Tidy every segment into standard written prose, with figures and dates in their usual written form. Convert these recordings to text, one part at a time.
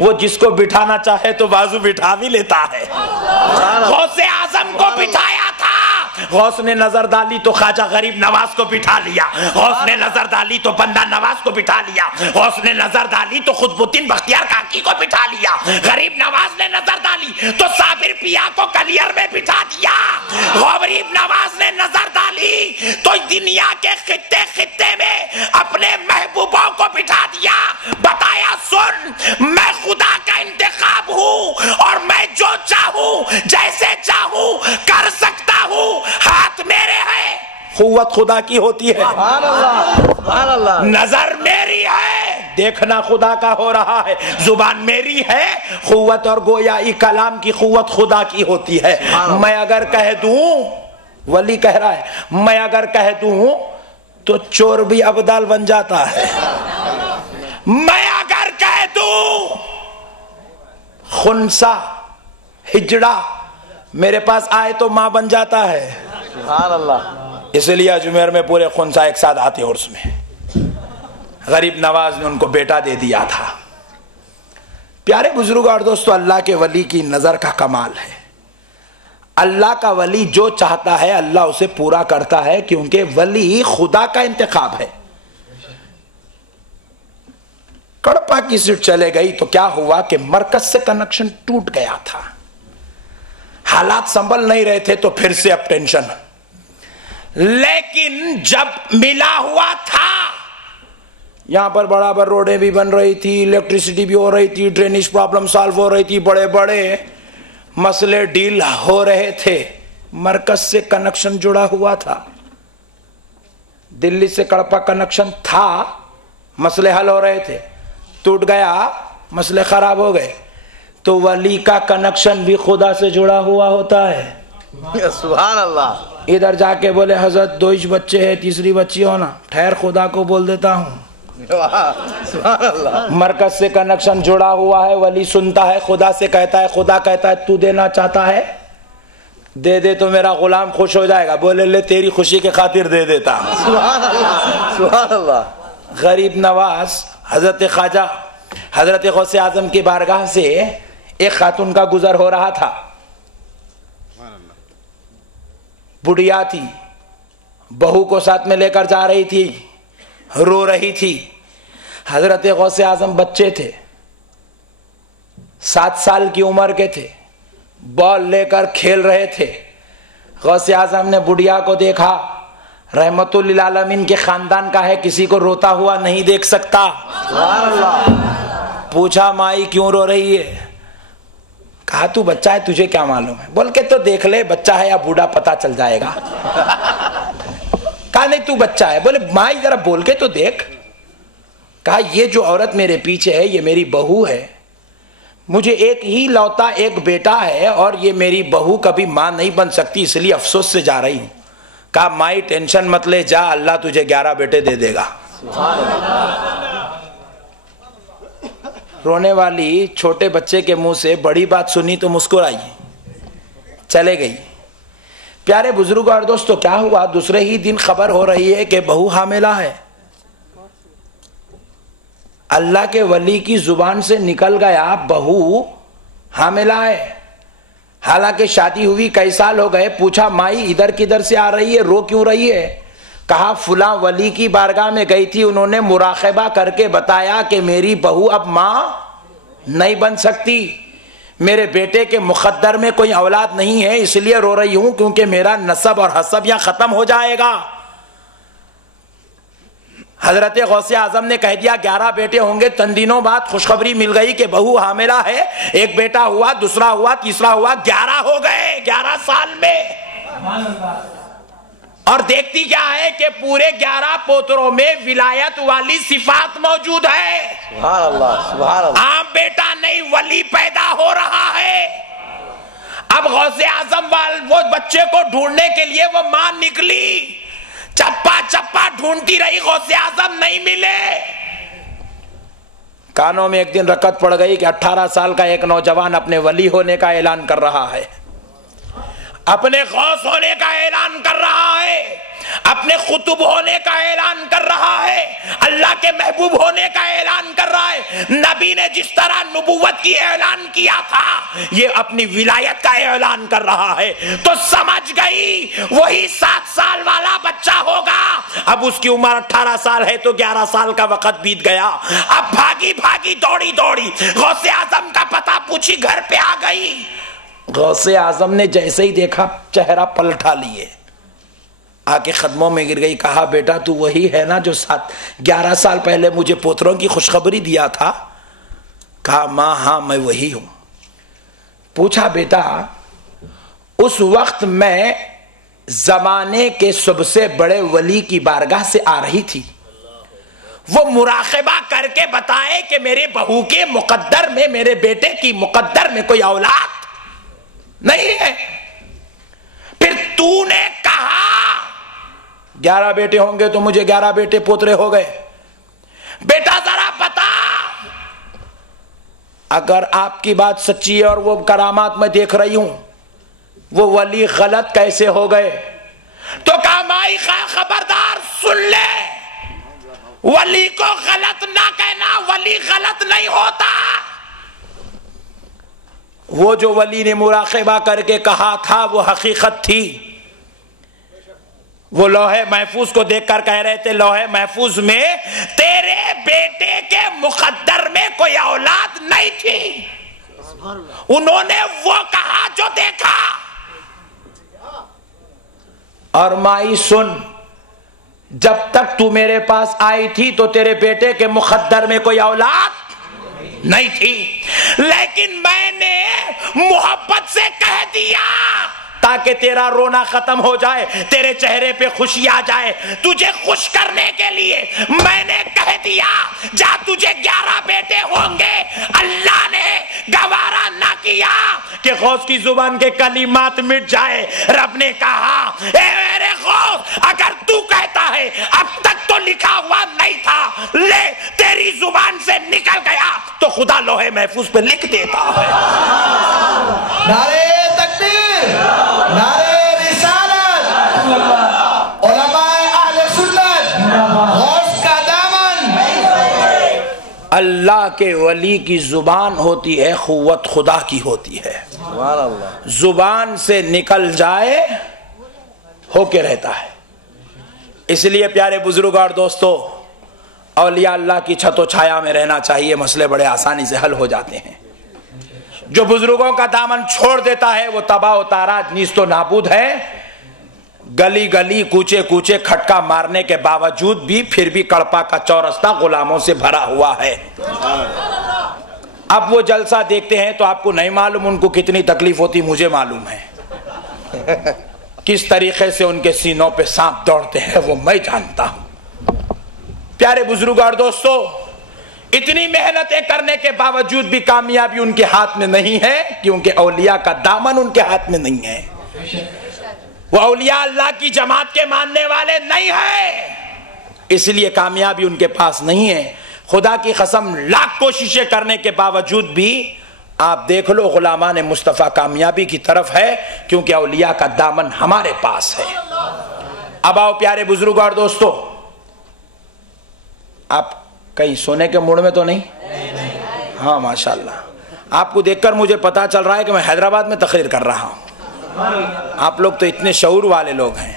وہ جس کو بٹھانا چاہے تو بازو بٹھا بھی لیتا ہے. غوث اعظم کو بٹھایا تھا, غوث نے نظر ڈالی تو خواجہ غریب نواز کو بٹھا لیا, غوث نے نظر ڈالی تو بندہ نواز کو بٹھا لیا, غوث نے نظر ڈالی تو قطب الدین بختیار کاکی کو بٹھا لیا, غریب نواز نے نظر ڈالی تو صابر پیا کو کلیر میں بٹھا دیا, غریب نواز نے نظر ڈالی تو دنیا کے خطے خطے میں اپنے محبوبوں کو بٹھا دیا. بتایا سن میں خدا کا انتخاب ہوں اور میں جو چاہوں جیسے چاہوں کر سکتا ہوں, ہاتھ میرے ہے, قوت خدا کی ہوتی ہے, سبحان اللہ, نظر میری ہے, دیکھنا خدا کا ہو رہا ہے, زبان میری ہے, قوت اور گویائی کلام کی قوت خدا کی ہوتی ہے. میں اگر کہہ دوں, ولی کہہ رہا ہے, میں اگر کہہ دوں تو چور بھی ابدال بن جاتا ہے. میں اگر کہہ دوں خنسا ہجڑا میرے پاس آئے تو ماں بن جاتا ہے. سبحان اللہ. اس لیے اجمیر میں پورے خنسا ایک ساتھ آتے ہیں عرس میں. غریب نواز نے ان کو بیٹا دے دیا تھا. پیارے بزرگ اور دوستو, اللہ کے ولی کی نظر کا کمال ہے. اللہ کا ولی جو چاہتا ہے اللہ اسے پورا کرتا ہے, کیونکہ ولی خدا کا انتخاب ہے. کڑپا کی سیٹ چلے گئی تو کیا ہوا کہ مرکز سے کنیکشن ٹوٹ گیا تھا, حالات سنبھل نہیں رہے تھے تو پھر سے اب ٹینشن. لیکن جب ملا ہوا تھا, یہاں پر برابر روڈیں بھی بن رہی تھی, الیکٹریسٹی بھی ہو رہی تھی, ڈرینیج پرابلم سالو ہو رہی تھی, بڑے بڑے مسئلے ڈیل ہو رہے تھے, مرکز سے کنیکشن جڑا ہوا تھا, دلی سے کڑپا کنیکشن تھا, مسئلے حل ہو رہے تھے, ٹوٹ گیا, مسئلے خراب ہو گئے. تو ولی کا کنیکشن بھی خدا سے جڑا ہوا ہوتا ہے. سبحان اللہ. ادھر جا کے بولے حضرت 2 بچے ہیں, تیسری بچی ہونا, ٹھہر خدا کو بول دیتا ہوں. سبحان اللہ. مرکز سے کنیکشن جڑا ہوا ہے, ولی سنتا ہے, خدا سے کہتا ہے, خدا کہتا ہے تو دینا چاہتا ہے دے دے تو میرا غلام خوش ہو جائے گا, بولے لے تیری خوشی کے خاطر دے دیتا ہوں. سبحان اللہ. سبحان اللہ. غریب نواز حضرت خواجہ حضرت غوث اعظم کی بارگاہ سے ایک خاتون کا گزر ہو رہا تھا, بڑھیا تھی, بہو کو ساتھ میں لے کر جا رہی تھی, رو رہی تھی. حضرت غوث اعظم بچے تھے, 7 سال کی عمر کے تھے, بال لے کر کھیل رہے تھے. غوث اعظم نے بڑھیا کو دیکھا, رحمت للعالمین کے خاندان کا ہے, کسی کو روتا ہوا نہیں دیکھ سکتا. سبحان اللہ. پوچھا مائی کیوں رو رہی ہے؟ کہا تو بچہ ہے, تجھے کیا معلوم ہے؟ بول کے تو دیکھ لے بچہ ہے یا بوڑھا پتا چل جائے گا. کہا نہیں تو بچہ ہے. بولے مائی ذرا بول کے تو دیکھ. کہا یہ جو عورت میرے پیچھے ہے یہ میری بہو ہے, مجھے ایک ہی لوتا ایک بیٹا ہے اور یہ میری بہو کبھی ماں نہیں بن سکتی, اس لیے افسوس سے جا رہی ہوں. کہا مائی ٹینشن مت لے, جا, اللہ تجھے 11 بیٹے دے دے گا. رونے والی چھوٹے بچے کے منہ سے بڑی بات سنی تو مسکرائی, چلے گئی. پیارے بزرگ اور دوستو, کیا ہوا, دوسرے ہی دن خبر ہو رہی ہے کہ بہو حاملہ ہے. اللہ کے ولی کی زبان سے نکل گیا بہو حاملہ ہے. حالانکہ شادی ہوئی کئی سال ہو گئے. پوچھا مائی ادھر کدھر سے آ رہی ہے, رو کیوں رہی ہے؟ کہا فلاں ولی کی بارگاہ میں گئی تھی, انہوں نے مراقبہ کر کے بتایا کہ میری بہو اب ماں نہیں بن سکتی, میرے بیٹے کے مقدر میں کوئی اولاد نہیں ہے, اس لیے رو رہی ہوں کیونکہ میرا نسب اور حسب یہاں ختم ہو جائے گا. حضرت غوث اعظم نے کہہ دیا 11 بیٹے ہوں گے. چند دنوں بعد خوشخبری مل گئی کہ بہو حاملہ ہے, ایک بیٹا ہوا, دوسرا ہوا, تیسرا ہوا, 11 ہو گئے 11 سال میں. اور دیکھتی کیا ہے کہ پورے 11 پوتروں میں ولایت والی صفات موجود ہے. سبحان اللہ. سبحان اللہ. عام بیٹا نہیں, ولی پیدا ہو رہا ہے. اب غوث اعظم وہ بچے کو ڈھونڈنے کے لیے وہ ماں نکلی, چپا چپا ڈھونڈتی رہی, غوث اعظم نہیں ملے. کانوں میں ایک دن رکعت پڑ گئی کہ 18 سال کا ایک نوجوان اپنے ولی ہونے کا اعلان کر رہا ہے. اپنے غوث ہونے کا اعلان کر رہا ہے، اپنے قطب ہونے کا اعلان کر رہا ہے، اللہ کے محبوب ہونے کا اعلان کر رہا ہے۔ نبی نے جس طرح نبوت کی اعلان کیا تھا یہ اپنی ولایت کا اعلان کر رہا ہے۔ تو سمجھ گئی وہی 7 سال والا بچہ ہوگا، اب اس کی عمر 18 سال ہے تو 11 سال کا وقت بیت گیا، اب بھاگی بھاگی دوڑی دوڑی غوث اعظم کا پتہ پوچھی گھر پہ آ گئی۔ غوث اعظم نے جیسے ہی دیکھا چہرہ پلٹا لیے، آ کے قدموں میں گر گئی، کہا بیٹا تو وہی ہے نا جو 11 سال پہلے مجھے پوتروں کی خوشخبری دیا تھا؟ کہا ماں ہاں میں وہی ہوں۔ پوچھا بیٹا اس وقت میں زمانے کے سب سے بڑے ولی کی بارگاہ سے آ رہی تھی، وہ مراقبہ کر کے بتائے کہ میرے بہو کے مقدر میں، میرے بیٹے کی مقدر میں کوئی اولاد نہیں ہے، پھر تو نے کہا 11 بیٹے ہوں گے تو مجھے 11 بیٹے پوترے ہو گئے۔ بیٹا ذرا بتا اگر آپ کی بات سچی ہے اور وہ کرامات میں دیکھ رہی ہوں وہ ولی غلط کیسے ہو گئے؟ تو کہا مائی خبردار سن لے، ولی کو غلط نہ کہنا، ولی غلط نہیں ہوتا۔ وہ جو ولی نے مراقبہ کر کے کہا تھا وہ حقیقت تھی۔ وہ لوح محفوظ کو دیکھ کر کہہ رہے تھے لوح محفوظ میں تیرے بیٹے کے مقدر میں کوئی اولاد نہیں تھی، انہوں نے وہ کہا جو دیکھا۔ اور مائی سن، جب تک تو میرے پاس آئی تھی تو تیرے بیٹے کے مقدر میں کوئی اولاد نہیں تھی، لیکن میں نے محبت سے کہہ دیا تاکہ تیرا رونا ختم ہو جائے، تیرے چہرے پہ خوشی آ جائے، تجھے خوش کرنے کے لیے میں نے کہہ دیا جا تجھے 11 بیٹے ہوں گے۔ اللہ نے گوارا نہ کیا کہ غوث کی زبان کے کلمات مٹ جائے، رب نے کہا اے میرے غوث اگر تو کہتا ہے اب تک تو لکھا ہوا نہیں تھا، لے تیری زبان سے نکل گیا تو خدا لوح محفوظ پہ لکھ دیتا ہے۔ نعرہ تکبیر، نعرہ رسالت، علماء اہل سنت، غوث کا دامن۔ اللہ کے ولی کی زبان ہوتی ہے، قوت خدا کی ہوتی ہے، سبحان اللہ۔ زبان سے نکل جائے ہو کے رہتا ہے۔ اس لیے پیارے بزرگ اور دوستو، اولیاء اللہ کی چھت و چھایا میں رہنا چاہیے، مسئلے بڑے آسانی سے حل ہو جاتے ہیں۔ جو بزرگوں کا دامن چھوڑ دیتا ہے وہ تباہ و تاراج نیست و نابود ہے۔ گلی گلی کوچے کوچے کھٹکا مارنے کے باوجود بھی پھر بھی کڑپا کا چورستہ غلاموں سے بھرا ہوا ہے۔ اب وہ جلسہ دیکھتے ہیں تو آپ کو نہیں معلوم ان کو کتنی تکلیف ہوتی، مجھے معلوم ہے کس طریقے سے ان کے سینوں پہ سانپ دوڑتے ہیں وہ میں جانتا ہوں۔ پیارے بزرگ اور دوستو، اتنی محنتیں کرنے کے باوجود بھی کامیابی ان کے ہاتھ میں نہیں ہے، کیونکہ اولیاء کا دامن ان کے ہاتھ میں نہیں ہے۔ وہ اولیاء اللہ کی جماعت کے ماننے والے نہیں ہیں، اس لیے کامیابی ان کے پاس نہیں ہے۔ خدا کی قسم لاکھ کوششیں کرنے کے باوجود بھی آپ دیکھ لو غلامان مصطفیٰ کامیابی کی طرف ہے، کیونکہ اولیاء کا دامن ہمارے پاس ہے۔ اب آؤ پیارے بزرگ اور دوستو، آپ کہیں سونے کے موڑ میں تو نہیں؟ ہاں ماشاءاللہ، آپ کو دیکھ کر مجھے پتا چل رہا ہے کہ میں حیدرآباد میں تقریر کر رہا ہوں۔ آپ لوگ تو اتنے شعور والے لوگ ہیں۔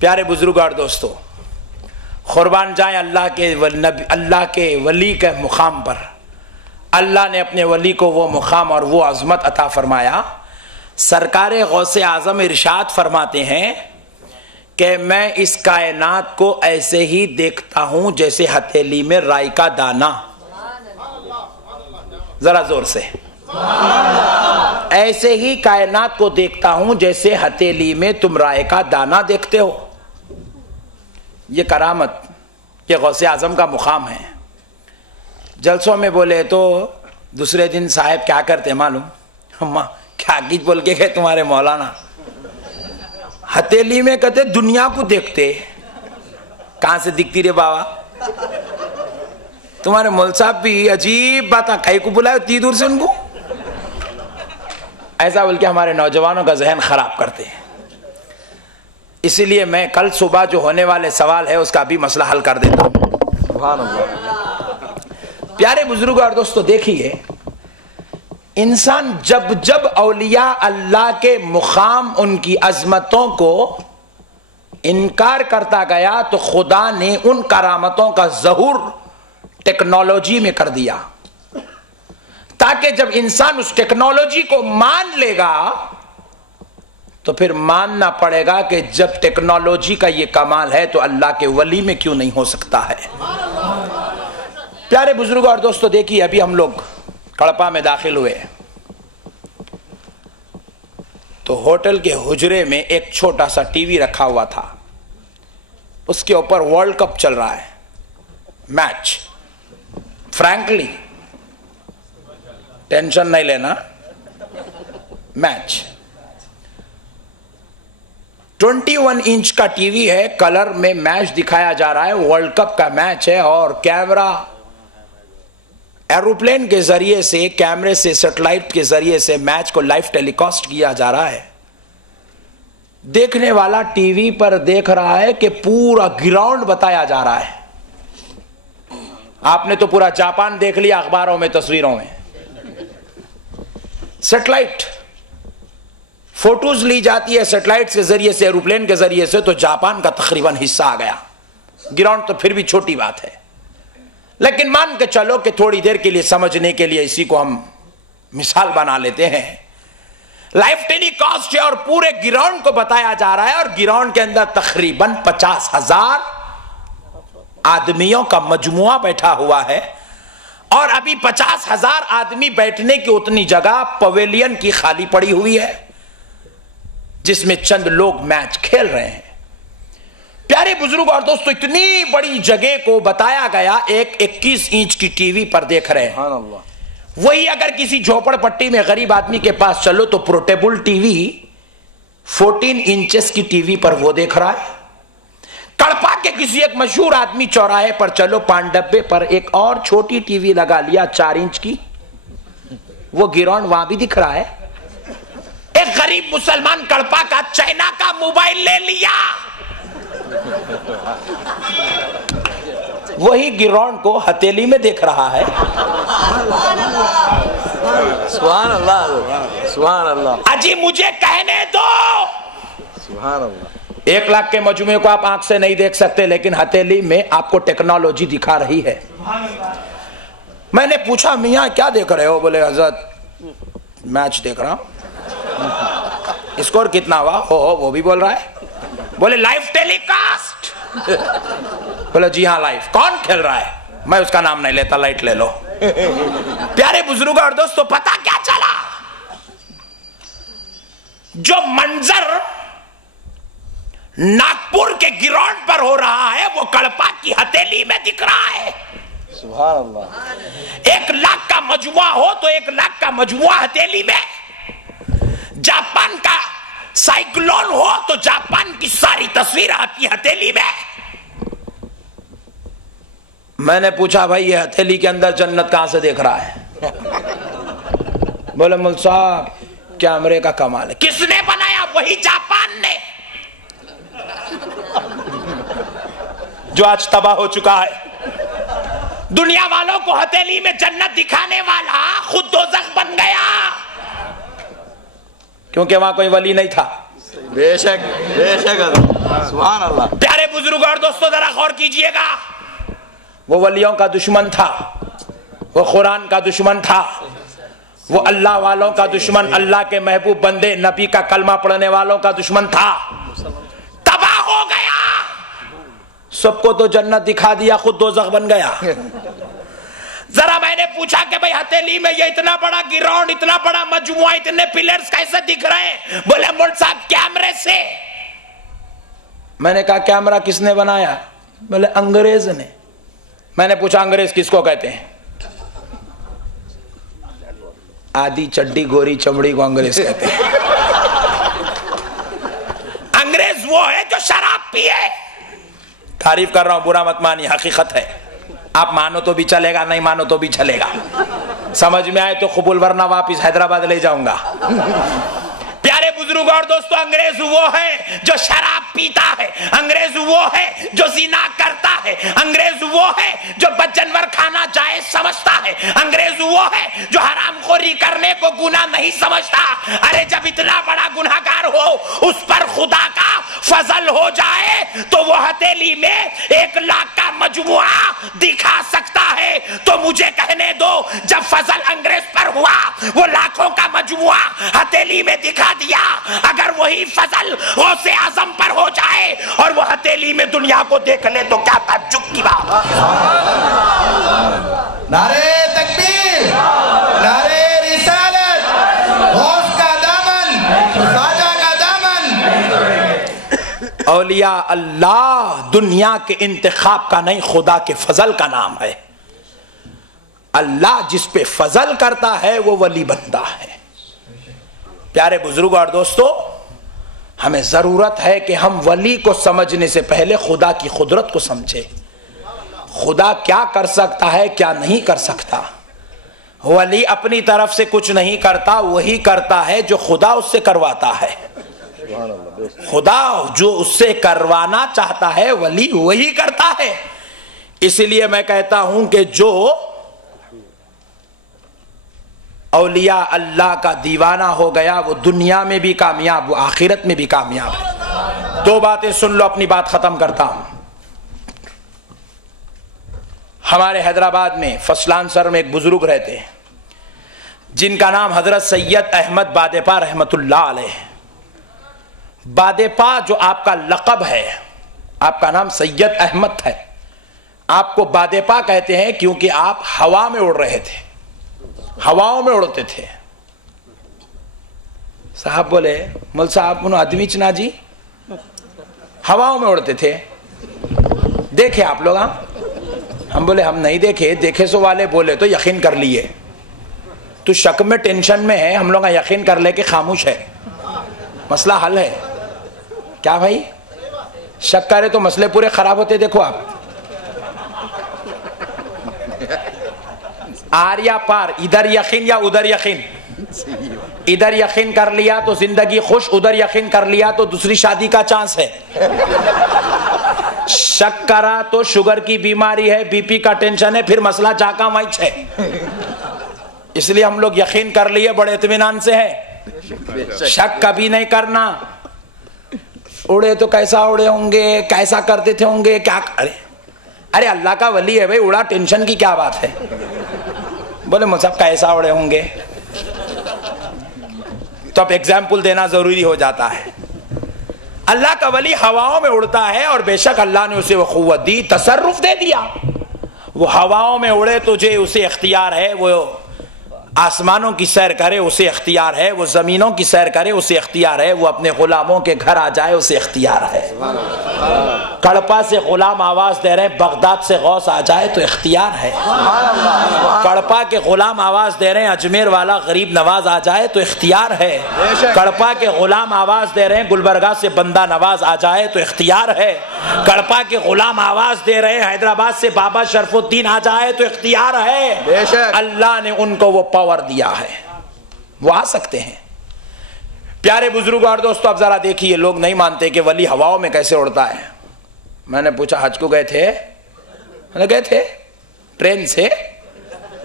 پیارے بزرگ اور دوستو، قربان جائیں اللہ کے ولی کے مقام پر۔ اللہ نے اپنے ولی کو وہ مقام اور وہ عظمت عطا فرمایا۔ سرکار غوث اعظم ارشاد فرماتے ہیں کہ میں اس کائنات کو ایسے ہی دیکھتا ہوں جیسے ہتھیلی میں رائی کا دانہ۔ ذرا زور سے، ایسے ہی کائنات کو دیکھتا ہوں جیسے ہتھیلی میں تم رائے کا دانہ دیکھتے ہو۔ یہ کرامت، یہ غوث اعظم کا مقام ہے۔ جلسوں میں بولے تو دوسرے دن صاحب کیا کرتے معلوم؟ اماں کیا گیت بول کے گئے تمہارے مولانا؟ ہتھیلی میں کہتے دنیا کو دیکھتے۔ کہاں سے دکھتی رے بابا؟ تمہارے مول صاحب بھی عجیب بات ہے، کئی کو بلائے اتنی دور سے ان کو؟ ایسا بول کے ہمارے نوجوانوں کا ذہن خراب کرتے ہیں. اسی لیے میں کل صبح جو ہونے والے سوال ہے اس کا بھی مسئلہ حل کر دیتا ہوں. سبحان اللہ. پیارے بزرگوں اور دوستو دیکھیے، انسان جب جب اولیاء اللہ کے مقام، ان کی عظمتوں کو انکار کرتا گیا تو خدا نے ان کرامتوں کا ظہور ٹیکنالوجی میں کر دیا، تاکہ جب انسان اس ٹیکنالوجی کو مان لے گا تو پھر ماننا پڑے گا کہ جب ٹیکنالوجی کا یہ کمال ہے تو اللہ کے ولی میں کیوں نہیں ہو سکتا ہے. پیارے بزرگوں اور دوستو دیکھیے، ابھی ہم لوگ کڑپا میں داخل ہوئے تو ہوٹل کے حجرے میں ایک چھوٹا سا ٹی وی رکھا ہوا تھا، اس کے اوپر ورلڈ کپ چل رہا ہے، میچ. فرینکلی ٹینشن نہیں لینا، میچ 21 انچ کا ٹی وی ہے، کلر میں میچ دکھایا جا رہا ہے، ورلڈ کپ کا میچ ہے، اور کیمرہ ایروپلین کے ذریعے سے، کیمرے سے، سیٹلائٹ کے ذریعے سے میچ کو لائیو ٹیلی کاسٹ کیا جا رہا ہے. دیکھنے والا ٹی وی پر دیکھ رہا ہے کہ پورا گراؤنڈ بتایا جا رہا ہے. آپ نے تو پورا جاپان دیکھ لیا اخباروں میں، تصویروں میں. سیٹلائٹ فوٹوز لی جاتی ہے سیٹلائٹ کے ذریعے سے، ایروپلین کے ذریعے سے، تو جاپان کا تقریباً حصہ آ گیا. گراؤنڈ تو پھر بھی چھوٹی بات ہے، لیکن مان کے چلو کہ تھوڑی دیر کے لیے سمجھنے کے لیے اسی کو ہم مثال بنا لیتے ہیں. لائیو ٹیلی کاسٹ ہے اور پورے گراؤنڈ کو بتایا جا رہا ہے، اور گراؤنڈ کے اندر تقریباً 50,000 آدمیوں کا مجموعہ بیٹھا ہوا ہے، اور ابھی 50,000 آدمی بیٹھنے کی اتنی جگہ پویلین کی خالی پڑی ہوئی ہے جس میں چند لوگ میچ کھیل رہے ہیں. پیارے بزرگ اور دوستو، اتنی بڑی جگہ کو بتایا گیا، ایک 21 انچ کی ٹی وی پر دیکھ رہے ہیں. وہی اگر کسی جھوپڑ پٹی میں غریب آدمی کے پاس چلو تو پورٹیبل ٹی وی 14 انچز کی ٹی وی پر وہ دیکھ رہا ہے. کڑپا کے کسی ایک مشہور آدمی چوراہے پر چلو، پان ڈبے پر ایک اور چھوٹی ٹی وی لگا لیا 4 انچ کی، وہ گراؤنڈ وہاں بھی دکھ رہا ہے. ایک غریب مسلمان کڑپا کا چائنا کا موبائل لے لیا، وہی گراؤنڈ کو ہتیلی میں دیکھ رہا ہے. سبحان اللہ، سبحان اللہ. اجی مجھے کہنے دو، سبحان اللہ. 1 لاکھ کے مجموعے کو آپ آنکھ سے نہیں دیکھ سکتے، لیکن ہتیلی میں آپ کو ٹیکنالوجی دکھا رہی ہے. میں نے پوچھا میاں کیا دیکھ رہے ہو؟ بولے حضرت میچ دیکھ رہا ہوں. اسکور کتنا ہوا؟ ہو وہ بھی بول رہا ہے. بولے لائیو ٹیلی کاسٹ؟ بولے جی ہاں لائیو. کون کھیل رہا ہے؟ میں اس کا نام نہیں لیتا، لائٹ لے لو. پیارے بزرگ اور دوستو، پتا کیا چلا؟ جو منظر ناگپور کے گراؤنڈ پر ہو رہا ہے وہ کڑپا کی ہتیلی میں دکھ رہا ہے. سبحان اللہ. 1 لاکھ کا مجموعہ ہو تو 1 لاکھ کا مجموعہ ہتیلی میں. جاپان کا سائیکلون ہو تو جاپان کی ساری تصویر آپ کی ہتیلی میں. میں نے پوچھا بھائی یہ ہتیلی کے اندر جنت کہاں سے دیکھ رہا ہے؟ بولے مل صاحب کیمرے کا کمال ہے. کس نے بنایا؟ وہی جاپان نے، جو آج تباہ ہو چکا ہے. دنیا والوں کو ہتیلی میں جنت دکھانے والا خود دوزخ بن گیا، کیونکہ وہاں کوئی ولی نہیں تھا. بے شک، بے شک. سبحان اللہ. پیارے بزرگ اور دوستو ذرا غور کیجئے گا، وہ ولیوں کا دشمن تھا، وہ قرآن کا دشمن تھا، وہ اللہ والوں کا دشمن، اللہ کے محبوب بندے نبی کا کلمہ پڑھنے والوں کا دشمن تھا. تباہ ہو گیا، سب کو تو جنت دکھا دیا، خود دوزخ بن گیا. ذرا میں نے پوچھا کہ بھئی ہتیلی میں یہ اتنا بڑا گراؤنڈ، اتنا بڑا مجموعہ، اتنے پلرز کیسے دکھ رہے ہیں؟ بولے مول صاحب کیمرے سے. میں نے کہا کیمرہ کس نے بنایا؟ بولے انگریز نے. میں نے پوچھا انگریز کس کو کہتے ہیں؟ آدھی چڈی گوری چمڑی کو انگریز کہتے ہیں. انگریز وہ ہے جو شراب پیے. تعریف کر رہا ہوں، برا مت مانی، حقیقت ہے. آپ مانو تو بھی چلے گا، نہیں مانو تو بھی چلے گا. سمجھ میں آئے تو قبول ورنہ واپس حیدرآباد لے جاؤں گا. پیارے بزرگ اور دوستو، انگریز وہ ہے جو شراب پیتا ہے، انگریز وہ ہے جو زنا کرتا ہے، انگریز وہ ہے جو بدجنور کھانا جائز سمجھتا ہے، انگریز وہ ہے جو حرام خوری کرنے کو گناہ نہیں سمجھتا. ارے جب اتنا بڑا گناہگار ہو اس پر خدا کا فضل ہو جائے تو وہ ہتھیلی میں 1 لاکھ کا مجموعہ دکھا سکتا ہے. تو مجھے کہنے دو، جب فضل انگریز پر ہوا وہ لاکھوں کا مجموعہ ہتھیلی میں دکھا دیا، اگر وہی فضل غوث اعظم پر ہو جائے اور وہ ہتھیلی میں دنیا کو دیکھ لے تو کیا تعجب کی بات. نعرے تکبیر، نعرے رسالت، غوث کا دامن، خواجہ کا دامن. اولیاء اللہ دنیا کے انتخاب کا نہیں، خدا کے فضل کا نام ہے. اللہ جس پہ فضل کرتا ہے وہ ولی بنتا ہے. پیارے بزرگ اور دوستو، ہمیں ضرورت ہے کہ ہم ولی کو سمجھنے سے پہلے خدا کی قدرت کو سمجھیں. خدا کیا کر سکتا ہے، کیا نہیں کر سکتا. ولی اپنی طرف سے کچھ نہیں کرتا، وہی کرتا ہے جو خدا اس سے کرواتا ہے. خدا جو اس سے کروانا چاہتا ہے ولی وہی کرتا ہے. اس لیے میں کہتا ہوں کہ جو اولیاء اللہ کا دیوانہ ہو گیا وہ دنیا میں بھی کامیاب، وہ آخرت میں بھی کامیاب ہے. 2 باتیں سن لو، اپنی بات ختم کرتا ہوں. ہمارے حیدرآباد میں فصلان سر میں ایک بزرگ رہتے ہیں جن کا نام حضرت سید احمد بادپا رحمت اللہ علیہ. بادپا جو آپ کا لقب ہے، آپ کا نام سید احمد ہے، آپ کو بادپا کہتے ہیں کیونکہ آپ ہوا میں اڑ رہے تھے، ہواؤں میں اڑتے تھے. صاحب بولے مول صاحب انہوں آدمی چنا جی ہواؤں میں اڑتے تھے، دیکھے آپ لوگ؟ ہم بولے ہم نہیں دیکھے، دیکھے سو والے بولے تو یقین کر لیے. تو شک میں ٹینشن میں ہے، ہم لوگ یقین کر لے کہ خاموش ہے، مسئلہ حل ہے. کیا بھائی شک کرے تو مسئلے پورے خراب ہوتے. دیکھو آپ آر یا پار، ادھر یقین یا ادھر یقین. ادھر یقین کر لیا تو زندگی خوش، ادھر یقین کر لیا تو دوسری شادی کا چانس ہے. شک کرا تو شوگر کی بیماری ہے، بی پی کا ٹینشن ہے، پھر مسئلہ جاکا وائچ ہے. اس لیے ہم لوگ یقین کر لیے بڑے اطمینان سے ہے. شک کبھی نہیں کرنا. اڑے تو کیسا اڑے ہوں گے، کیسا کرتے تھے ہوں گے، کیا ارے اللہ کا ولی ہے بھائی، اڑا ٹینشن کی کیا بات ہے. بولے مصحف کیسا اڑے ہوں گے تو اب ایگزامپل دینا ضروری ہو جاتا ہے. اللہ کا ولی ہواؤں میں اڑتا ہے اور بے شک اللہ نے اسے وہ قوت دی، تصرف دے دیا. وہ ہواؤں میں اڑے تجھے اسے اختیار ہے، وہ آسمانوں کی سیر کرے اسے اختیار ہے، وہ زمینوں کی سیر کرے اسے اختیار ہے، وہ اپنے غلاموں کے گھر آ جائے اسے اختیار ہے. کڑپا سے غلام آواز دے رہے ہیں بغداد سے غوث آ جائے تو اختیار ہے. کڑپا کے غلام آواز دے رہے ہیں اجمیر والا غریب نواز آ جائے تو اختیار ہے. کڑپا کے غلام آواز دے رہے ہیں گلبرگہ سے بندہ نواز آ جائے تو اختیار ہے. کڑپا کے غلام آواز دے رہے ہیں حیدرآباد سے بابا شرف الدین آ جائے تو اختیار ہے. اللہ نے ان کو وہ پاور دیا ہے، وہ آ سکتے ہیں. پیارے بزرگ اور دوستو اب ذرا دیکھیے، لوگ نہیں مانتے کہ ولی ہواؤں میں کیسے اڑتا ہے. میں نے پوچھا حج کو گئے تھے؟ میں نے گئے تھے ٹرین سے؟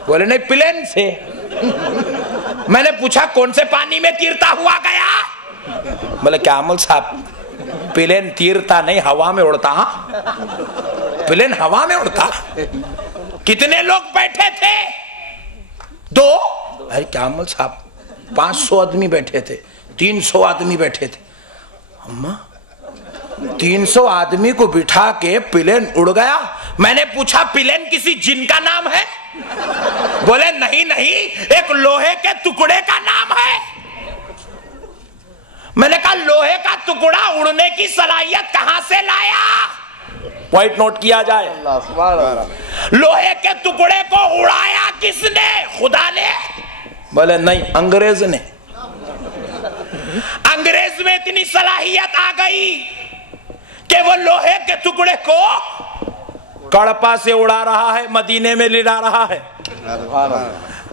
بولے نہیں پلین سے. میں نے پوچھا کون سے پانی میں تیرتا ہوا گیا؟ بولے کیا مول صاحب پلین تیرتا نہیں ہوا میں اڑتا. پلین ہوا میں اڑتا. کتنے لوگ بیٹھے تھے؟ 2. ارے کیا مول صاحب 500 آدمی بیٹھے تھے، 300 آدمی بیٹھے تھے. اما 300 آدمی کو بٹھا کے پلین اڑ گیا. میں نے پوچھا پلین کسی جن کا نام ہے؟ بولے نہیں ایک لوہے کے ٹکڑے کا نام ہے. میں نے کہا لوہے کا ٹکڑا اڑنے کی صلاحیت کہاں سے لایا؟ پوائنٹ نوٹ کیا جائے. لوہے کے ٹکڑے کو اڑایا کس نے؟ خدا نے؟ بولے نہیں انگریز نے. انگریز میں اتنی صلاحیت آ گئی کہ وہ لوہے کے ٹکڑے کو کڑپا سے اڑا رہا ہے، مدینے میں لے جا رہا ہے.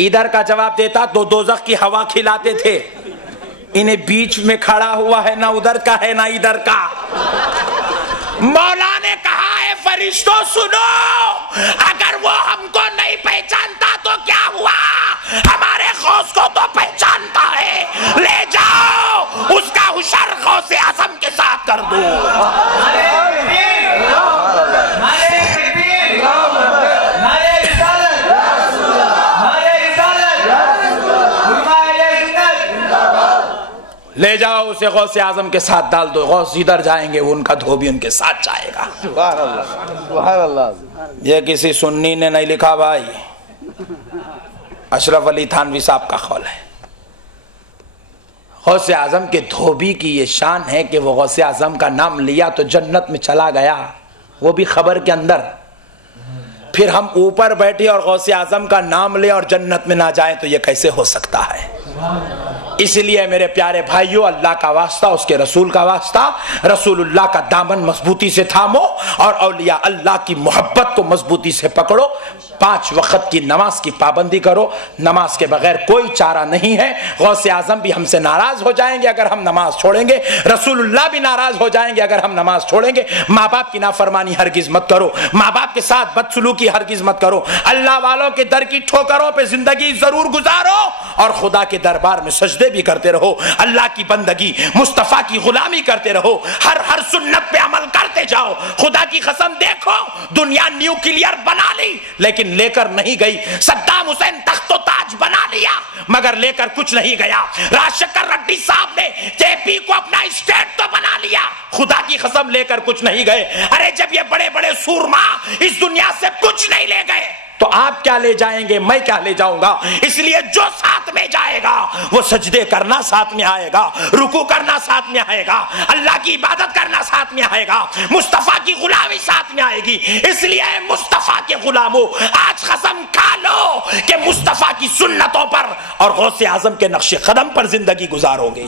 ادھر کا جواب دیتا تو دوزخ کی ہوا کھلاتے تھے. انہیں بیچ میں کھڑا ہوا ہے، نہ ادھر کا ہے نہ ادھر کا. مولا نے کہا ہے فرشتوں سنو، اگر وہ ہم کو نہیں پہچانتا تو کیا ہوا، ہمارے غوث کو تو پہچانتا ہے. لے جاؤ اس کا حشر غوث اعظم کے ساتھ کر دو. لے جاؤ اسے غوث اعظم کے ساتھ ڈال دو. غوث ادھر جائیں گے، ان کا دھوبی ان کے ساتھ جائے گا. سبحان اللہ. یہ کسی سنی نے نہیں لکھا بھائی، اشرف علی تھانوی صاحب کا قول ہے. غوث اعظم کے دھوبی کی یہ شان ہے کہ وہ غوث اعظم کا نام لیا تو جنت میں چلا گیا، وہ بھی خبر کے اندر. پھر ہم اوپر بیٹھے اور غوث اعظم کا نام لیں اور جنت میں نہ جائیں تو یہ کیسے ہو سکتا ہے؟ اس لیے میرے پیارے بھائیوں، اللہ کا واسطہ، اس کے رسول کا واسطہ، رسول اللہ کا دامن مضبوطی سے تھامو اور اولیاء اللہ کی محبت کو مضبوطی سے پکڑو. 5 وقت کی نماز کی پابندی کرو. نماز کے بغیر کوئی چارہ نہیں ہے. غوث اعظم بھی ہم سے ناراض ہو جائیں گے اگر ہم نماز چھوڑیں گے، رسول اللہ بھی ناراض ہو جائیں گے اگر ہم نماز چھوڑیں گے. ماں باپ کی نافرمانی ہرگز مت کرو، ماں باپ کے ساتھ بدسلوکی ہرگز مت کرو. اللہ والوں کے در کی ٹھوکروں پہ زندگی ضرور گزارو اور خدا کے دربار میں سجدے بھی کرتے رہو. اللہ کی بندگی، مصطفیٰ کی غلامی کرتے رہو. ہر سنت پہ عمل کرتے جاؤ. خدا کی قسم دیکھو، دنیا نیوکلیئر بنا لی لیکن لے کر نہیں گئی. صدام حسین تخت و تاج بنا لیا مگر لے کر کچھ نہیں گیا. راجشیکھر ریڈی صاحب نے جے پی کو اپنا اسٹیٹ تو بنا لیا، خدا کی قسم لے کر کچھ نہیں گئے. ارے جب یہ بڑے بڑے سورما اس دنیا سے کچھ نہیں لے گئے تو آپ کیا لے جائیں گے، میں کیا لے جاؤں گا؟ اس لیے جو ساتھ میں جائے گا وہ سجدے کرنا ساتھ میں آئے گا، رکوع کرنا ساتھ میں آئے گا، اللہ کی عبادت کرنا ساتھ میں آئے گا، مصطفیٰ کی غلامی ساتھ میں آئے گی. اس لیے مصطفیٰ کے غلاموں، آج قسم کھا لو کہ مصطفیٰ کی سنتوں پر اور غوث اعظم کے نقش قدم پر زندگی گزارو گے.